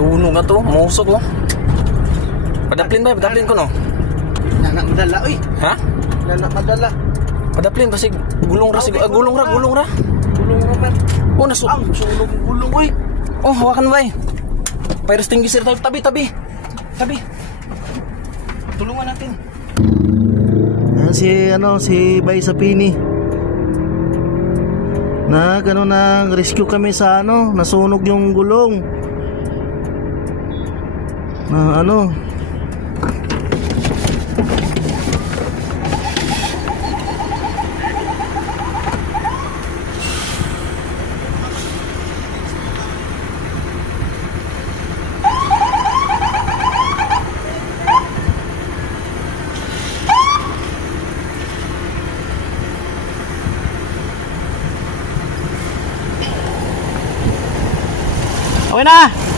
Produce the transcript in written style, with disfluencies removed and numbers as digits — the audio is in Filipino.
Sunog na to, musok mo. Padaplin ba? Padaplin ko no? Nanak madala, uy. Ha? Nanak madala. Padaplin ba sig gulong ra sig gulong ra. Gulong ra man. Oh, nasunog. Sunog gulong, uy. Oh, hawakan ba eh. Fire extinguisher tayo. Tabi. Tulungan natin. Yan si Bay Sapini. Nag-rescue kami sa nasunog yung gulong. Okay na.